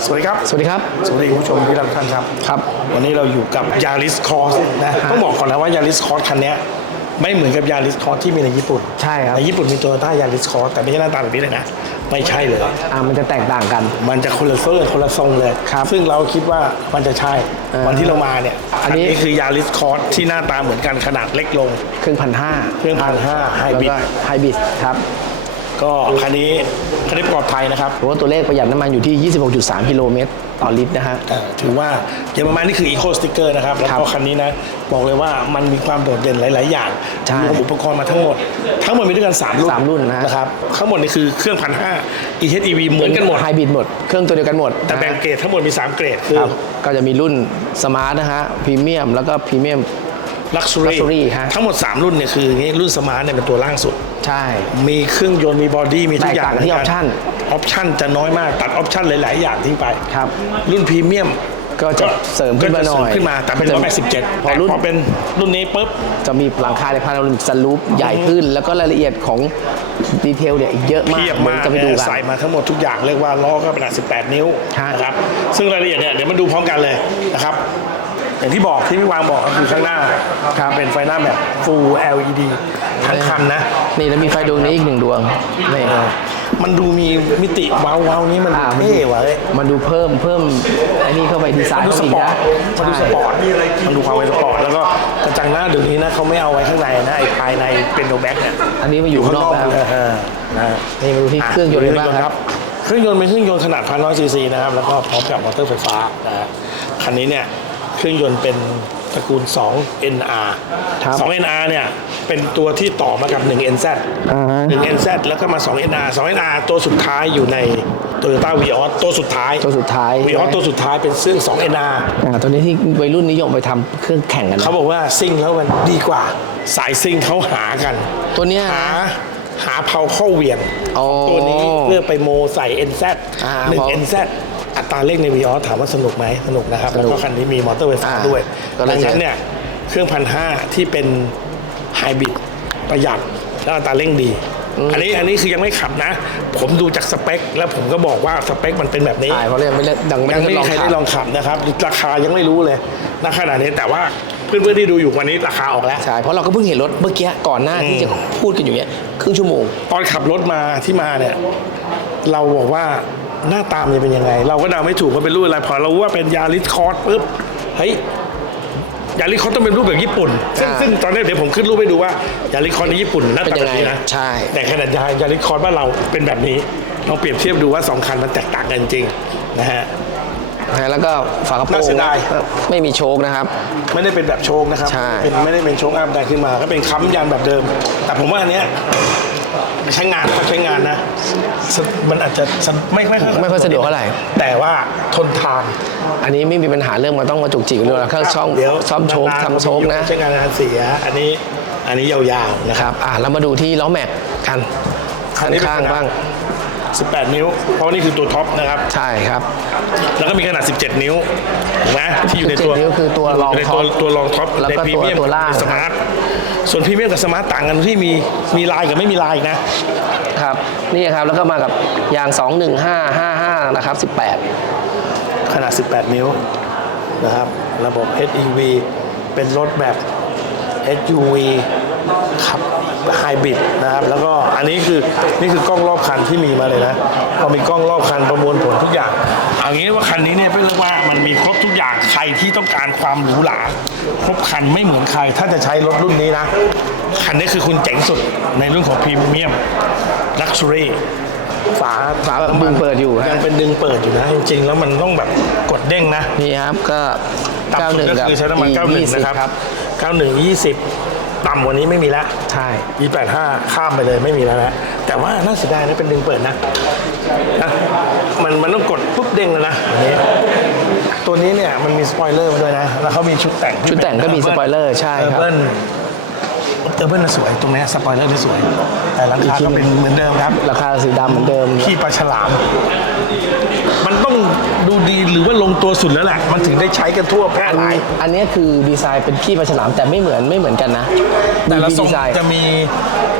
ครับ สวัสดีครับ สวัสดีคุณผู้ชมที่รักท่านครับ ครับ วันนี้เราอยู่กับยาริสคอสนะต้องบอกก่อนนะว่ายาริสคอสคันเนี้ยไม่เหมือนกับยาริสคอสที่มีในญี่ปุ่น ใช่ครับ ในญี่ปุ่นมีโตโยต้ายาริสคอสแต่ไม่ใช่หน้าตาแบบนี้เลยนะ ไม่ใช่เลย อ่า มันจะแตกต่างกัน มันจะคนละเฟอร์คนละทรงเลยครับซึ่งเราคิดว่ามันจะใช่อ่าวันที่เรามาเนี่ย อันนี้คือยาริสคอสที่หน้าตาเหมือนกันขนาดเล็กลง เครื่องพันห้าเครื่อง1,500 hybrid แล้วก็ไฮบริดครับ ก็คันนี้คันนี้ปลอดภัยนะครับเพราะว่าตัวเลขประหยัดน้ำมันอยู่ที่ 26.3 กิโลเมตรต่อลิตรนะฮะเอ่อถือว่าเยอรมันนี่คืออีโคสติกเกอร์นะครับ แล้วครัก็บคันนี้นะ บอกเลยว่ามันมีความโดดเด่นหลาย ๆ อย่างใช่รวมอุปกรณ์มาทั้งหมด ทั้งหมดมีด้วยกัน 3 รุ่นสามรุ่นนะนะครับทั้งหมดนี่คือเครื่องพันห้า EHEV เหมือนกันหมดไฮบริดหมด เครื่องตัวเดียวกันหมด แต่แบ่งเกรดทั้งหมดมี 3 เกรดคืคอรับก็จะมีรุ่นสมาร์ทนะฮะพรีเมียมแล้วก็พรีเมียม Luxury Luxury ฮะ ทั้งหมด 3 รุ่นเนี่ยคืออย่างงี้รุ่นสมาร์ทเนี่ยเป็นตัวล่างสุด ใช่ มีเครื่องยนต์มีบอดี้มีทุกอย่างแตกต่างกันที่ option ออปชั่นจะน้อยมากตัดออปชั่นหลาย ๆ อย่างทิ้งไป ครับ รุ่นพรีเมียมก็จะเสริมขึ้นมาหน่อยก็จะเสริขึ้นมาแต่เป็นก็จะร้อยแปดสิบเจ็ดพอรุ่น พอเป็นรุ่นนี้ปุ๊บ จะมีหลังคาในพาโนรามิกสลูปใหญ่ขึ้น แล้วก็รายละเอียดของดีเทลเนี่ยเยอะมากเทียบมากจะไปดูกันใส่มาทั้งหมดทุกอย่างเรียกว่าล้อก็ขนาด18 นิ้วฮะนะครับซึ่งรายละเอียดเนี่ยเดี๋ยวมาดูพร้อมกันเลยนะครับ อย่างที่บอกที่พี่วางบอกก็คือข้างหน้าครับ เป็นไฟหน้าแบบ full LED ทั้งคันนะ นี่แล้วมีไฟดวงนี้อีกหนึ่งดวงนี่มันดูมีมิติว้าวๆนี้มันอ่ามันเท่ว่ะเอ้ยมันดูเพิ่มเพิ่มไอ้นี่เข้าไปดีไซมันน์ดูเข้าสไปอีปกอร์นะตมันดูสปอร์ตมันดูความเป็นสปอร์ตแล้วก็กระจังหน้าเดี๋ยวนี้นะเขาไม่เอาไว้ข้างในนะไอ้ภายในเป็นโนแบ็กเนี่ยอันนี้มาอยู่ข้างนอกแล้วเออนะนี่มาดูที่เครื่องยนต์กันบ้างครับเครื่องยนต์เป็นเครื่องยนต์ขนาดพันร้อยซีซีนะครับแล้วก็พร้อมกับมอเตอร์ไฟฟ้านะฮะคันนี้เนี่ย เครื่องยนต์เป็นตระกูล 2 NR ครับ 2 NR เนี่ย เป็นตัวที่ต่อมากับ 1 NZ อ่าฮะ 1 NZ แล้วก็มา 2 NR 2 NR ตัวสุดท้ายอยู่ใน Toyota Vios ตัวสุดท้าย ตัวสุดท้าย Vios ตัวสุดท้ายเป็นซึ่ง2 NR อ่าตัวนี้ที่วัยรุ่นนิยมไปทำเครื่องแข่งกันนะเขาบอกว่าซิ่งแล้วมันดีกว่า สายซิ่งเขาหากัน ตัวเนี้ยหาหาเผาเข้าเหวียงอ๋อตัวนี้เพื่อไปโมใส่ NZ อ่าหนึ่งเพราะ NZ อัตราเร่งใน v ีออถามว่าสนุกไหมสนุกนะครับสแล้วนุกก็คันนี้มีมอเตอร์ไฟฟ้าอ่าด้วยก็เลยดังนั้นเนี่ยเครื่องพันห้าที่เป็นไฮบริดประหยัดแล้วอัตราเร่งดีอันนี้อันนี้คือยังไม่ขับนะ ผมดูจากสเปค แล้วผมก็บอกว่าสเปคมันเป็นแบบนี้ใช่เพราะยังไม่ได้ดังไม่ยังไม่ได้มีลองใครขัได้บลองขับนะครับราคายังไม่รู้เลยณขณะนี้แต่ว่าเพื่อนๆที่ดูอยู่วันนี้ราคาออกแล้วใช่เพราะเราก็เพิ่งเห็นรถเมื่อกี้ก่อนหน้าที่จะพูดกันอยู่เนี่ยครึ่งชั่วโมง ตอนขับรถมาที่มาเนี่ย เราบอกว่า หน้าตามนจะเป็นยังไง เราก็เดาไม่ถูกว่าเป็นรุ่นอะไรพอเรารู้ว่าเป็นยาริสคอร์สปุ๊บเฮ้ยยาริสคอร์สต้องเป็นรูปแบบญี่ปุ่น ซึ่งอ่าซึ่งตอนนี้เดี๋ยวผมขึ้นรูปให้ดูว่ายาริสคอร์สในญี่ปุ่นหน้าเป็นตายัแบงบไงนี้นะใช่ แต่ขนาดยายาริสคอร์สบ้านเราเป็นแบบนี้ลองเปรียบเทียบดูว่าสองคันมันแตกต่างกันจริงนะฮะนะแล้วก็ฝากระโปรน่างเสียดาย ไม่มีโชคนะครับ ไม่ได้เป็นแบบโชคนะครับ ใช่ เป็นไม่ได้เป็นโชคอัพได้ขึ้นมา ก็เป็นค้ำยันแบบเดิม แต่ผมว่าอันเนี้ย ใช้งานใช้งานนะสมันอาจจะสไม่ไม่ไม่ค่อยสะดวกเท่าไหร่ แต่ว่าทนทาน อันนี้ไม่มีปัญหาเรื่องมันต้องมาจุกจิกเลยเครื่องช่องเดี๋ยวซ่อมโชคนานๆทำโชคนะใช้งานนานเสีย อันนี้อันนี้ยาวๆนะนะคครับรับอ่าแล้วมาดูที่ล้อแม็กกันอัข้านงนี้เป็นข้างขนาดบ้าง 18 นิ้ว เพราะว่านี่คือตัวท็อปนะครับ ใช่ครับ แล้วก็มีขนาด 17 นิ้วถูกไหมที่อยู่ในตัว17นิ้วคือตัวรองในท็ตัอวปตัวรองท็อปแล้วก็ในพรีเมียมตัวตัวล่างสมาร์ท ส่วนพรีเมียมกับสมาร์ทต่างกันที่มีมีลายกับไม่มีลายอีกนะครับนี่ครับแล้วก็มากับยาง 21555 นะครับ 18 ขนาด 18 นิ้วนะครับ ระบบ HEV เป็นรถแบบ SUV ขับ ไฮบริดนะครับ แล้วก็อันนี้คือนี่คือกล้องรอบคันที่มีมาเลยนะพอมีกล้องรอบคันประมวลผลทุกอย่างเอางี้ว่าคันนี้เนี่ยเป็นเรียกว่ามันมีครบทุกอย่างใครที่ต้องการความหรูหราครบคันไม่เหมือนใคร ถ้าจะใช้รถรุ่นนี้นะ คันนี้คือคุณเจ๋งสุดในรุ่นของพรีเมียมลักชัวรี่ฝาฝาแบบดึงเปิดอยู่ฮะยังเป็นดึงเปิดอยู่นะ จริงๆ แล้วมันต้องแบบกดเด้งนะ นี่ครับก็ต่ำสุดก็91กับคือใช้น้ำมัน91 นะครับครับ91 20 ต่ำกว่านี้ไม่มีแล้ว ใช่ E85 ข้ามไปเลยไม่มีแล้วนะแต่ว่าน่าเสียดายนะเป็นดึงเปิดนะนะมันมันต้องกดปุ๊บเด้งเลยนะอันนี้ตัวนี้เนี่ยมันมีสปอยเลอร์มาด้วยนะ แล้วเขามีชุดแต่งที่ชุดแต่งก็มีเป็นสปอยเลอร์ใช่ครับ เบิ้ลเตอร์เบิลน่ะสวยตรงนี้สปอยเลอร์ไม่สวย แต่หลังคาก็เป็นเหมือนเดิมครับ ราคาสีดำเหมือนเดิมขี้ปลาฉลาม มันต้องดูดีหรือว่าลงตัวสุดแล้วแหละ มันถึงได้ใช้กันทั่วแพร่หลาย อันนี้คือดีไซน์เป็นขี้ปลาฉลามแต่ไม่เหมือนไม่เหมือนกันนะแต่ละทรงดีไซน์จะมี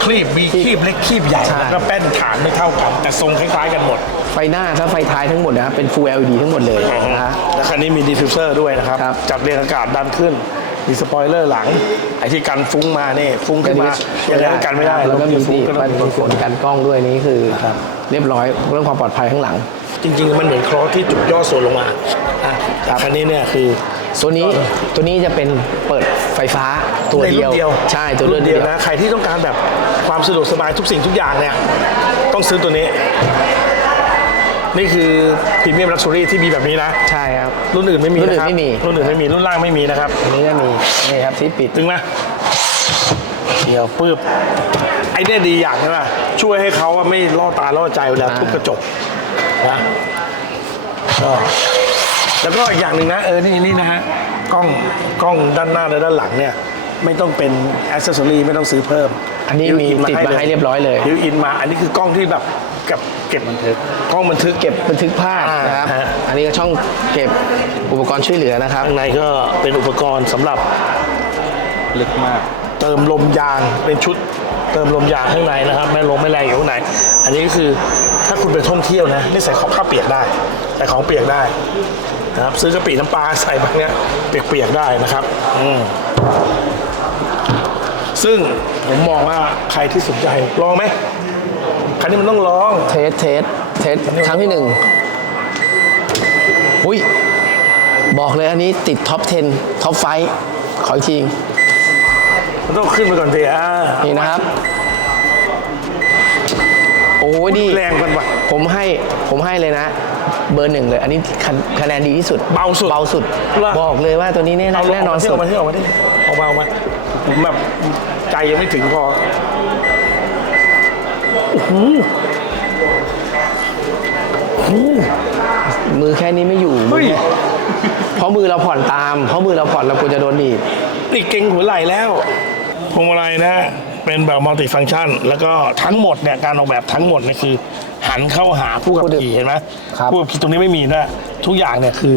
คลีบมีคลีบเล็กคลีบใหญ่แล้วก็แป้นฐานไม่เท่ากัน แต่ทรงคล้ายๆกันหมด ไฟหน้าถ้าไฟท้ายทั้งหมดนะครับเป็น Full LED ทั้งหมดเลยนะฮะแล้วคันนี้มีดิฟฟิวเซอร์ด้วยนะครับครับจับเรียงอากาศดันขึ้น มีสปอยเลอร์หลัง ไอ้ที่กันฟุ้งมาเนี่ยฟุ้งขึ้นมายังไงก็กันไม่ได้แล้วก็มีฟุ้งที่ก็ต้มัองนมีมีฝนกันกล้องด้วยนี่คือเรียบร้อยเรื่องความปลอดภัยข้างหลัง จริง ๆ มันเหมือนคลอสที่จุดย่อส่วนลงมาอะแต่คันนี้เนี่ยคือตัวนี้ตัวนี้จะเป็นเปิดไฟฟ้าตัวในเดีรุ่ยวนเดียว ใช่ตัวรุ่นเดีเดียยววนะใครที่ต้องการแบบความสะดวกสบายทุกสิ่งทุกอย่างเนี่ยต้องซื้อตัวนี้ นี่คือพรีเมียมลักชัวรี่ที่มีแบบนี้นะ ใช่ครับรุ่นอื่นไม่มีรุ่นอื่นะนครับไม่มีรุ่นอื่นไม่มีรุ่นล่างไม่มีนะครับ อันนี้จะมีนี่ครับที่ปิดถึงไหมเดียวปื๊บไอ้เนี่ยดีอย่างใช่ไหมช่วยให้เขาอะไม่ล่อตาล่อใจเวลาอ่าทุบกระจกนะก็แล้วก็อีกอย่างหนึ่งนะเออนี่นี่นะฮะกล้องกล้องด้านหน้าและด้านหลังเนี่ยไม่ต้องเป็นอ c เซสซอรี่ไม่ต้องซื้อเพิ่มอันนี้มีติดมาให้เรียบร้อยเลยดิวอินมา อันนี้คือกล้องที่แบบเก็บเก็บบันทึก กล้องบันทึกเก็บบันทึกภาพอ่านนะครับฮะ อันนี้ก็ช่องเก็บอุปกรณ์ช่วยเหลือนะครับ ข้างในก็เป็นอุปกรณ์สำหรับลึกมาก เติมลมยางเป็นชุดเติมลมยางข้างในนะครับ แม่ลมไม่แรงอยู่ข้างใน อันนี้ก็คือถ้าคุณไปท่องเที่ยวนะไม่ใส่ของผ้าเปียกได้ใส่ของเปียกได้นะครับ ซื้อกะปิน้ำปลาใส่แบบเนี้ยเปียกๆได้นะครับอืมซึ่งผมมองว่าใครที่สนใจลองไหม คันนี้มันต้องลอง เทสเทสเทสครั้งที่หนึ่งอุ้ย บอกเลยอันนี้ติดท็อป 10 ท็อปไฟขออีกทีมันต้องขึ้นไปก่อนสิอ่านี่นะครับ โอ้ยดีแรงกันว่ะ ผมให้ผมให้เลยนะ เบอร์หนึ่งเลย อันนี้คะคะแนนดีที่สุด เบาสุดเบาสุดเหรอบอกเลยว่าตัวนี้แน่เอาแน่นอนเที่ยสุวดมาเที่ยวมาที่ออกมาออกมาผมแบบใจยังไม่ถึงพอ มือแค่นี้ไม่อยู่เฮ้ยมือแค่เพราะมือเราผ่อนตาม เพราะมือเราผ่อนเราควรจะโดนบีบนี่เก่งหัวไหล่แล้วพวงมาลัยนะเป็นแบบมัลติฟัง c t ชัน แล้วก็ทั้งหมดเนี่ยการออกแบบทั้งหมดเนี่ยคือ หันเข้าหาผู้ขับขี่เห็นไหมครับผู้ขับขี่ตรงนี้ไม่มีนะทุกอย่างเนี่ยคือ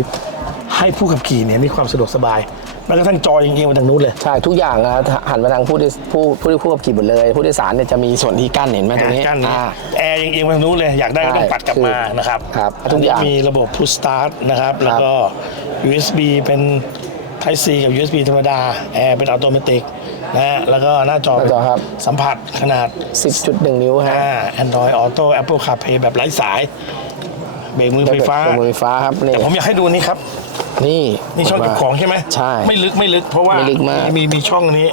ให้ผู้ขับขี่เนี่ยมีความสะดวกสบาย แม้กระทั่งจอยังเอียงมาทางนู้นเลย ใช่ ทุกอย่างนะหันมาทางผู้โดยผู้ผู้ผู้ขับขี่หมดเลย ผู้โดยสารเนี่ยจะมีส่วนที่กั้นเห็นไหมตรงนี้กั้นนี้อ่า แอร์ยังเอียงมาทางนู้นเลย อยากได้ก็ต้องใช่ปัดกลับมาคือนะครับครับทุกอย่างนนี้มีระบบ push start นะครับ แล้วก็ USB เป็น Type C กับ USB ธรรมดา แอร์เป็นอัตโนมัตินะฮะแล้วก็หน้าจอหน้าจอครับ สัมผัสขนาด 10.1 นิ้วฮะ อ่า Android Auto Apple CarPlay แบบไร้สาย เบรกมือไฟฟ้าเป็นมือไฟฟ้าครับนี่แต่ผมอยากให้ดูนี่ครับ นี่นี่ช่องเก็บของใช่ไหมใช่ไม่ลึกไม่ลึกเพราะว่าไม่ลึกมากมีมีช่องนี้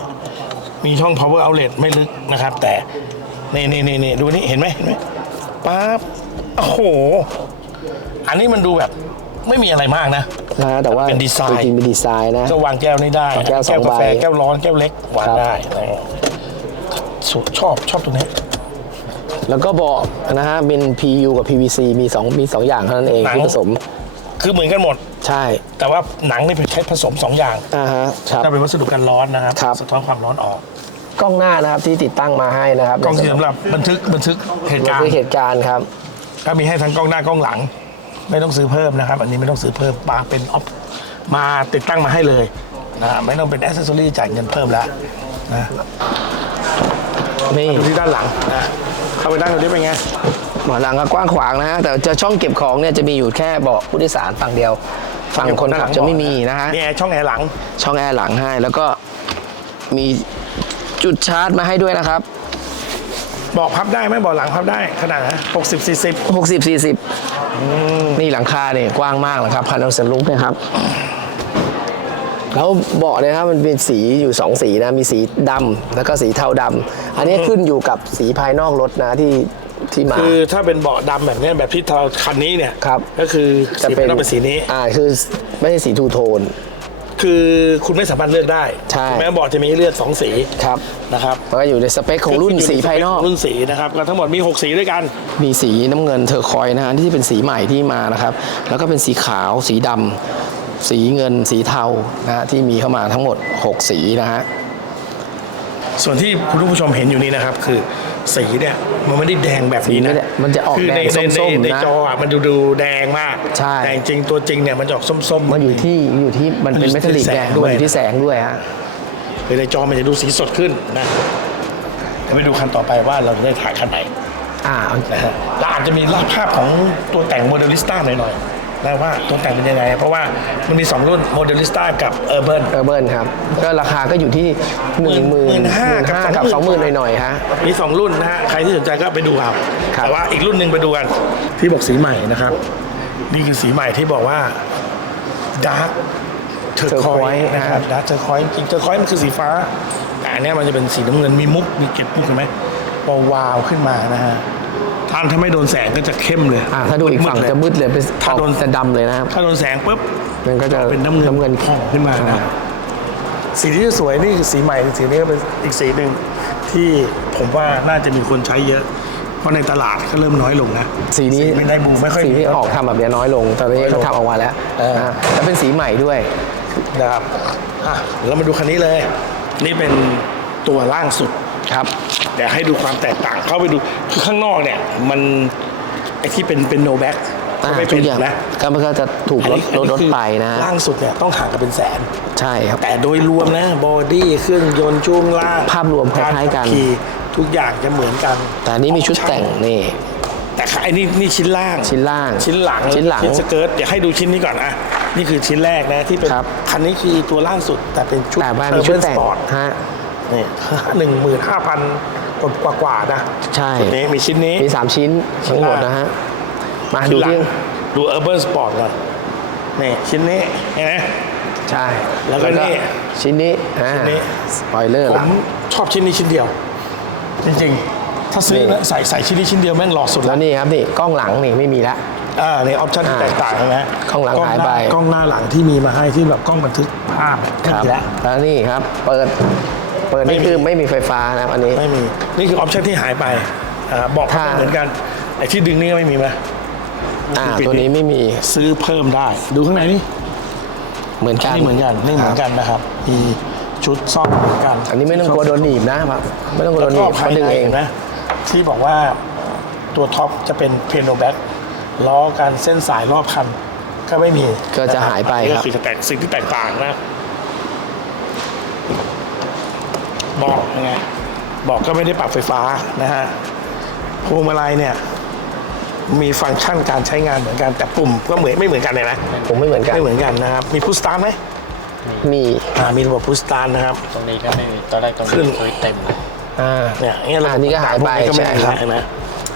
มีช่อง power outlet ไม่ลึกนะครับ แต่นี่นี่นี่นี่ดูนี่เห็นไหมเห็นไหมปั๊บโอ้โห อันนี้มันดูแบบไม่มีอะไรมากนะนะแต่ว่าเป็นดีไซน์จริงๆเป็นดีไซน์นะก็วางแก้วนี่ได้วางแก้วสองกาแฟใบแก้วร้อนแก้วเล็กวางครับได้นะสุดชอบชอบตรงนี้ แล้วก็เบอกนะฮะเป็น PU กับ PVC มี2มีสองอย่างเท่านั้นเองหนัง ที่ผสมคือเหมือนกันหมด ใช่แต่ว่าหนังนี่เป็นใช้ผสมสองอย่างอ่าฮะครับ ถ้าเป็นวัสดุกันร้อนนะครับ ครับ สะท้อนความร้อนออกกล้องหน้านะครับที่ติดตั้งมาให้นะครับกล้องที่สำหรับบันทึกบันทึกเหตุนี่การคือณ์เหตุการณ์ครับก็มีให้ทั้งกล้องหน้ากล้องหลัง ไม่ต้องซื้อเพิ่มนะครับ อันนี้ไม่ต้องซื้อเพิ่มมาเป็นออฟมาติดตั้งมาให้เลยนะไม่ต้องเป็นแอ c เซสซอรี่จ่ายเงินเพิ่มแล้วนะนี่ดูที่ด้านหลังนะ เข้าไปนั่งดูนี่เป็นไงหมอนหลังก็กว้างขวางนะฮะแต่จะช่องเก็บของเนี่ยจะมีอยู่แค่เบาะผู้โดยสารฝั่งเดียวฝั่งคนขับจะไม่มีนะฮะนี่แอร์ช่องแอร์หลัง ช่องแอร์หลังให้แล้วก็มีจุดชาร์จมาให้ด้วยนะครับบอกพับได้ไหมบอกหลังพับได้ขนาดนะหกสิบสี่สิบ60 40นี่หลังคาเนี่ยกว้างมากนะครับพันเอาสันลุกเนะครับ แล้วเบาะเนี่ยครับมันเป็นสีอยู่สองสีนะมีสีดำแล้วก็สีเทาดำอันนี้ขึ้นอยู่กับสีภายนอกรถนะที่ที่มา คือถ้าเป็นเบาะดำแบบเนี้ยแบบที่เราคันนี้เนี่ยครับ ก็คือสีเป็นต้องเป็นสีนี้ อ่าคือไม่ใช่สีทูโทน คือคุณไม่สามารถเลือกได้ใช่แม้เบาะจะมีให้เลือกสองสีครับนะครับมันก็อยู่ในสเปคของรุ่นสีภายนอก รุ่นสีนะครับก็ทั้งหมดมี6สีด้วยกัน มีสีน้ำเงินเทอร์คอยส์นะฮะที่เป็นสีใหม่ที่มานะครับ แล้วก็เป็นสีขาวสีดำ สีเงินสีเทานะฮะที่มีเข้ามาทั้งหมด 6 สีนะฮะส่วนที่คุณผู้ชมเห็นอยู่นี้นะครับ คือสีเนี่ยมันไม่ได้แดงแบบนี้สีไม่นะได้มันจะออกคืแดงในในส้มๆในนะ จออะมันดูดูแดงมาก ใช่ แต่จริงๆตัวจริงเนี่ยมันจะออกส้มๆ มันอยู่ที่อยู่ที่มันเป็นมันอยู่เมทัลลิกที่แสไงงด้วย มันอยู่ที่แสงด้วยฮะ คือในจอมันจะดูสีสดขึ้นนะเดี๋ยวไปดูคันต่อไปว่าเราจะได้ถ่ายคันไหนอ่า นะฮะและอาจจะมีภาพของตัวแต่งโมเดลิสต้าหน่อยๆ นะว่าตัวแต่งเป็นยังไง เพราะว่ามันมี 2 รุ่นโมเดลิสต้ากับเออร์เบิร์น เออร์เบิร์นครับ ก็ราคาก็อยู่ที่หนึ่งหมื่นหมื่นห้ากับกับกับสสอองงหหมื่มื่นนหน่อยๆฮะ มี 2 รุ่นนะฮะ ใครที่สนใจก็ไปดูเอาครับ แต่ว่าอีกรุ่นหนึ่งไปดูกัน ที่บอกสีใหม่นะครับ นี่คือสีใหม่ที่บอกว่าดาร์กเทอร์คอย Turquoise นะครับดาร์กเทอร์คอยจริงเทอร์คอยมันคือสีฟ้าแต่อันเนี้ยมันจะเป็นสีน้ำเงินมีมุกมีเกล็ดมุกเห็นไหมวาวๆขึ้นมานะฮะ ท่านถ้าไม่โดนแสงก็จะเข้มเลยอ่าถ้าดูอีกฝั่งมืดๆเลยจะมืดเลยเป็นถ้าโดนจะดำเลยนะครับถ้าโดนแสงปุ๊บมันก็จะเป็นน้ำเงินน้ำเงินผ่องขึ้นมานะสีที่สวยนี่คือสีใหม่สีนี้ก็เป็นอีกสีหนึ่งที่ผมว่าน่าจะมีคนใช้เยอะเพราะในตลาดก็เริ่มน้อยลงนะสีนี้ไม่ได้บูไม่ค่อยสีที่ออกทำแบบเนี้ยน้อยลงตอนนี้น้อยลก็งทำออกมาแล้วเออนะแล้วเป็นสีใหม่ด้วยนะครับอะเรามาดูคันนี้เลย นี่เป็นตัวล่างสุดครับ เดี๋ยวให้ดูความแตกต่างเข้าไปดูคือข้างนอกเนี่ย มันไอที่เป็นเป็นโนแบ็กอ่าไม่ทุเป็นกอย่างนะก็มันก็จะถูกอันลดนี้ลดลดคือไปนะฮะล่างสุดเนี่ยต้องห่างกันเป็นแสน ใช่ครับ แต่โดยรวมนะบอดี้เครื่องยนต์ช่วงล่าง ภาพรวมคล้ายๆกันขับขี่ทุกอย่างจะเหมือนกัน แต่อันนี้มีชุดแต่งนี่แต่ไอ้นี่นี่ชิ้นล่าง ชิ้นล่าง ชิ้นหลัง ชิ้นหลังสเกิร์ตเดี๋ยวให้ดูชิ้นนี้ก่อนอะ นี่คือชิ้นแรกนะที่เป็นครับคันนี้คือตัวล่างสุดแต่เป็นชุดแต่ว่ามีชุดแต่งสปอร์ตฮะนี่หนึ่งหมื่นห้าพัน กว่ากว่าๆนะใช่ ชุดนี้มีชิ้นนี้ มี 3 ชิ้นทั้งหมดนะฮะ มาชิ้ดูนหลังที่ดูเออร์เบิร์นสปอร์ตก่อนนี่ชิ้นนี้เห็นไหม ใช่แล้วก็นี่ชิ้นนี้อ่าชิ้นนี้ สปอยเลอร์ผหลัมงชอบชิ้นนี้ชิ้นเดียว จริงๆ ถ้าซื้อนี่นะใส่ใส่ชิ้นนี้ชิ้นเดียวแม่งหล่อสุดแล้แล้ววนี่ครับนี่กล้องหลังนี่ไม่มีละ อ่าในออปชั่นที่อ่าแตกต่างใช่ไหมกล้องหลังหายไปกล้องหน้าหลังที่มีมาให้ที่แบบกล้องบันทึกภาพคไม่รับมีแล้วแล้วนี่ครับ เปิด เปิดไม่นี่มีคือไม่มีไฟฟ้านะครับอันนี้ ไม่มี นี่คือออปชั่นที่หายไปอ่าบอกถ้า เหมือนกันไอ้ที่ดึงนี่ก็ไม่มีไหมอ่าตัวนี้ไม่มีซื้อเพิ่มได้ ดูข้างในนี่เหมือนกันนี่เหมือนกันนี่เหมือนกันนะครับมีชุดซ่อมเหมือนกัน อันนี้ไม่ต้องกลัวโดนหนีบนะครับไม่ต้องกลัวโดนหนีบภาเขายดึงในเอง นะที่บอกว่าตัวท็อปจะเป็นเพโนแบ็กล้อการเส้นสายรอบคันก็ไม่มีก็จะหายไปนี่คก็รับคือจะแตกสิ่งที่แตกต่างนะ บอกยังไงบอกก็ไม่ได้ปรับไฟฟ้านะฮะพวงมาลัยเนี่ย มีฟังก์ชันการใช้งานเหมือนกัน แต่ปุ่มก็เหมือนไม่เหมือนกันเลยนะผมไม่เหมือนกัน ไม่เหมือนกันนะครับ มีพุชสตาร์ทไหมมีอ่ามีระบบพุชสตาร์ทนะครับ ตรงนี้ก็ไม่มีตอนแรกตรงขึ้นี้น สวิตช์เต็มเลยอ่าเนี่ยเนี่ยระบบอันนี้ก็หายไปก็ไม่มีใช่ครับเห็นไหม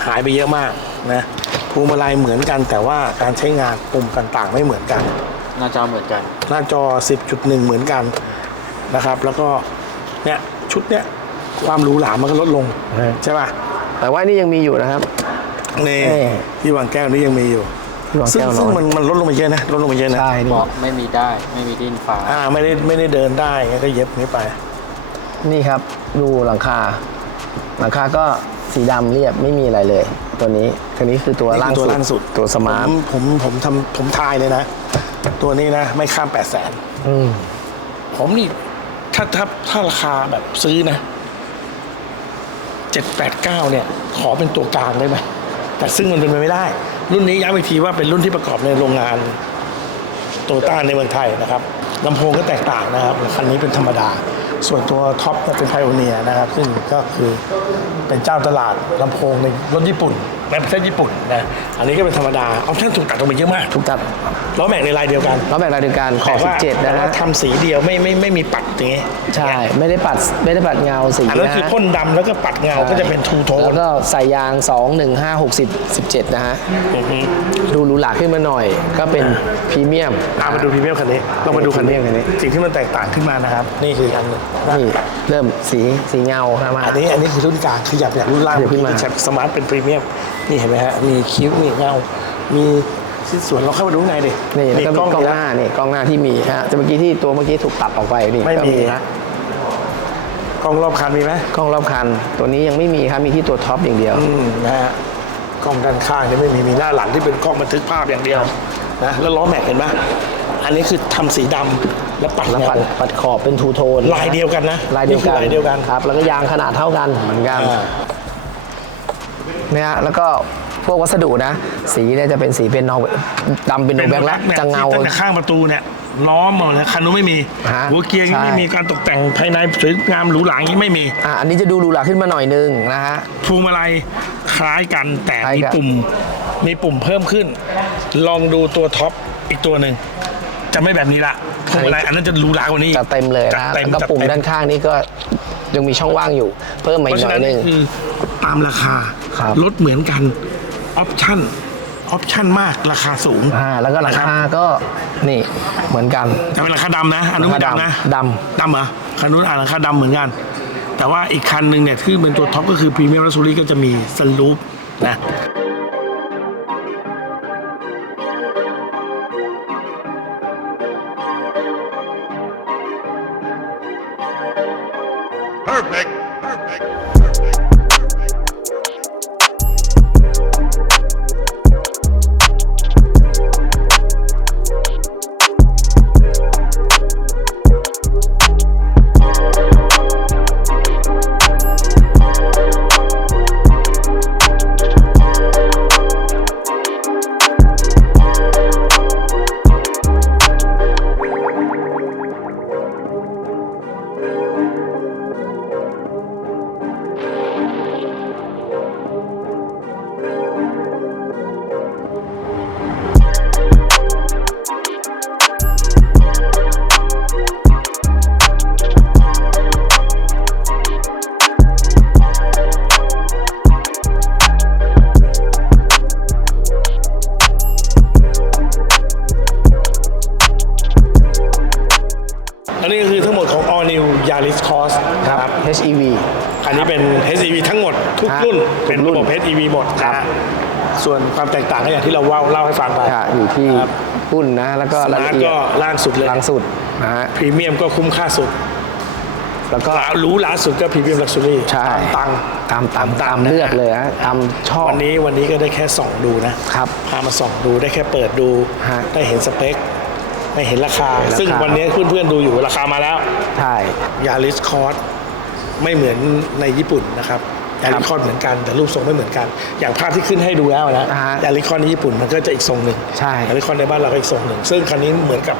หายไปเยอะมากนะพวงมาลัยเหมือนกัน แต่ว่าการใช้งานปุ่มต่างๆ ไม่เหมือนกัน หน้าจอเหมือนกัน หน้าจอ 10.1 เหมือนกันนะครับ แล้วก็เนี่ย ชุดเนี้ยความหรูหรามันก็ลดลงเออใช่ป่ะแต่ว่านี่ยังมีอยู่นะครับนี่เออที่วางแก้วนี่ยังมีอยู่ที่วางซึ่งแก้วน้อยซึ่งมันมันลดลงไปเยอะนะลดลงไปเยอะนะใช่นี่เบาะไม่มีได้ไม่มีดิ้นฟ้าอ่าไม่ได้ไม่ได้เดินได้งั้นก็เย็บนี้ไป นี่ครับดูหลังคา หลังคาก็สีดำเรียบไม่มีอะไรเลย ตัวนี้ตัวนี้คือตัวนี่ล่างคือตัวสุดล่างสุดตัวสมาร์ทผมผมผมทำผมทายเลยนะ ตัวนี้นะ ไม่ข้าม8 0 0แสนอืมผมนี่ ถ้าถ้าถ้าราคาแบบซื้อนะเจ็ดแปดเก้าเนี่ย ขอเป็นตัวกลางได้ไหมแต่ซึ่งมันเป็นไปไม่ได้ รุ่นนี้ย้ำอีกทีว่าเป็นรุ่นที่ประกอบในโรงงานโตต้าในเมืองไทยนะครับลำโพงก็แตกต่างนะครับคันนี้เป็นธรรมดา ส่วนตัวท็อปเป็นไพโอเนียนะครับ ซึ่งก็คือเป็นเจ้าตลาดลำโพงในรถญี่ปุ่น ในประเทศญี่ปุ่นนะอันนี้ก็เป็นธรรมดาออปชั่นถูกตัดลงไปเยอะมากถูกตัดล้อแม็กในลายเดียวกันล้อแม็กลายเดียวกันขอบแต่ว่า17แต่นะว่าฮะทำสีเดียวไม่ไม่ไม่มีปัดอย่างงี้ใช่ไม่ได้ปัดไม่ได้ปัดเงาสีอันนั้นนะคือฮะพ่นดำแล้วก็ปัดเงาก็จะเป็นทูโทแล้นวก็ใส่ยาง 2 1 5 60 17 นะฮะดูหรูหราขึ้นมาหน่อยก็เป็นพรีเมียมอ่ามาดูพรีเมียมคันนี้เรามาดูคันนี้พรีเมียมคันนี้สิ่งที่มันแตกต่างขึ้นมานะครับนี่คืออันหนึงนะนี่เริ่มสีสีเงาครับมาอันนี้อันนี้คือรุ่นกลางขยับจากรุ่นล่างขยับขึ้นมาจากสมาร์ทเป็นพรีเมียมนี่เห็นไหมฮะ มีคิ้ว มีเงา มีชิ้นส่วนเราเข้ามาดูข้างในดินี่แล้วก็มีกล้องมีหน้านี่กล้องหน้าที่มีฮะแต่เมื่อกี้ที่ตัวเมื่อกี้ถูกตัดออกไปนี่ไม่ก็มีนะกล้องรอบคันมีไหมกล้องรอบคัน ตัวนี้ยังไม่มีครับมีที่ตัวท็อปอย่างเดียวอืมนะฮะกล้องด้านข้างเนี่ยไม่มีมีหน้าหลังที่เป็นกล้องบันทึกภาพอย่างเดียวนะแล้วล้อแม็กเห็นไหมอันนี้คือทำสีดำและปัดแล้วเงาปัดปัดขอบเป็นทูโทนลายเดียวกันนะลายเดียวกันนี่คือลายเดียวกันครับ แล้วก็ยางขนาดเท่ากันเหมือนกันอ่าเนี่ยฮะแล้วก็พวกวัสดุนะ สีเนี่ยจะเป็นสีเป็นนอดำเป็นโนแบ็กแล้วเนี่ยจะเงาที่ตั้งแต่ข้างประตูเนี่ยล้อมหมดเลยคันนู้นไม่มี ฮะหัวเกียร์ยังใช่ ไม่มีการตกแต่งภายในสวยงามหรูหราอย่างนี้ไม่มี อะอันนี้จะดูหรูหราขึ้นมาหน่อยนึงนะฮะ พวงมาลัยคล้ายกันแต่คล้ายมีกัน ปุ่ม มีปุ่มเพิ่มขึ้น ลองดูตัวท็อปอีกตัวหนึ่งจะไม่แบบนี้ละพวงมาลัยอันนั้นจะหรูหรากว่านี้จะเต็มเลยจัดนะเต็มแล้วก็จัดปุ่มเต็ด้านข้างนี่ก็ยังมีช่องว่างอยู่ เพิ่มมาเพอีกราะหฉะน่อนั้ยนนึง คือตามราคา ครับลดเหมือนกันออปชั่นออปชั่นมากราคาสูง อ่าแล้วก็หลังนะคารับก็นี่เหมือนกันแต่เป็นราคาดำนะอันนู้นไม่ดำนะดดำเหรอคันนู้นอ่านราคาดำเหมือนกัน แต่ว่าอีกคันหนึ่งเนี่ยที่เป็นตัวท็อปก็คือพรีเมียมลักซ์รี่ก็จะมีสลูปนะ Yaris Cross ำครับ HEV อันนี้เป็น HEV ทั้งหมดทุกฮะรุ่น ทุกเป็นรุ่ระนบบ HEV หมดครับนะฮะส่วนความแตกต่างก็อย่างที่เราเล่าเล่าให้ฟังไปอะอยู่ที่ครับหุ้นนะ แล้วก็สรายมาละร์ทเอียก็ดล่างสุดเลยล่างสุดนะฮะ พรีเมียมก็คุ้มค่าสุดแล้วก็ หรูหราสุดก็พรีเมียมลักซ์รี่ใช่ ตังค์ตามตามตาตามมเลือกเลยฮะตามชอบ วันนี้วันนี้ก็ได้แค่ส่องดูนะครับ พามาส่องดูได้แค่เปิดดู ฮะ ได้เห็นสเปค ได้เห็นราคาเห็นราคา ซึ่งวันนี้เพื่อนๆดูอยู่ราคามาแล้วใช่ยาริสคอร์สไม่เหมือนในญี่ปุ่นนะครับยาริสคอร์สเหมือนกันแต่รูปทรงไม่เหมือนกัน อย่างภาพที่ขึ้นให้ดูแล้วนะอ่าฮะยาริสคอร์สในญี่ปุ่นมันก็จะอีกทรงหนึ่งใช่ยาริสคอร์สในบ้านเราก็อีกทรงหนึ่ง ซึ่งคันนี้เหมือนกับ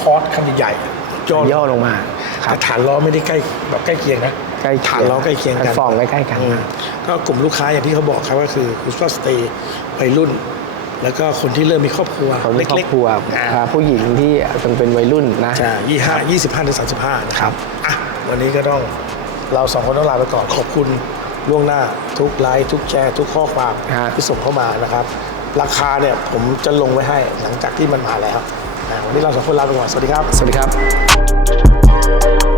คอร์สคันใหญ่ๆย่อย่อลงมาครัแต่บฐานล้อไม่ได้ใกล้แบบใกล้เคียงนะใกล้เคียงฐานล้อใกล้เคียงกันแพลตฟอร์มใกล้ๆกันอืมก็กลุ่มลูกค้าอย่างที่เขาบอกครับก็คือคุณก็สเตย์วัยรุ่น แล้วก็คนที่เริ่มมีครอบครัวคนในครอบครัวอ่าอ่าผู้หญิงที่ยังเป็นวัยรุ่นนะ ใช่ยี่ห้ายี่สิบห้าถึงสามสิบห้านะครับอะวันนี้ก็ต้องเราสองคนต้องลาไปก่อนขอบคุณล่วงหน้าทุกไลค์ทุกแชร์ทุกข้อความฮะ ที่ส่งเข้ามานะครับ ราคาเนี่ยผมจะลงไว้ให้หลังจากที่มันมาแล้วอะวันนี้เราสองคนลาไปก่อนสวัสดีครับ สวัสดีครับ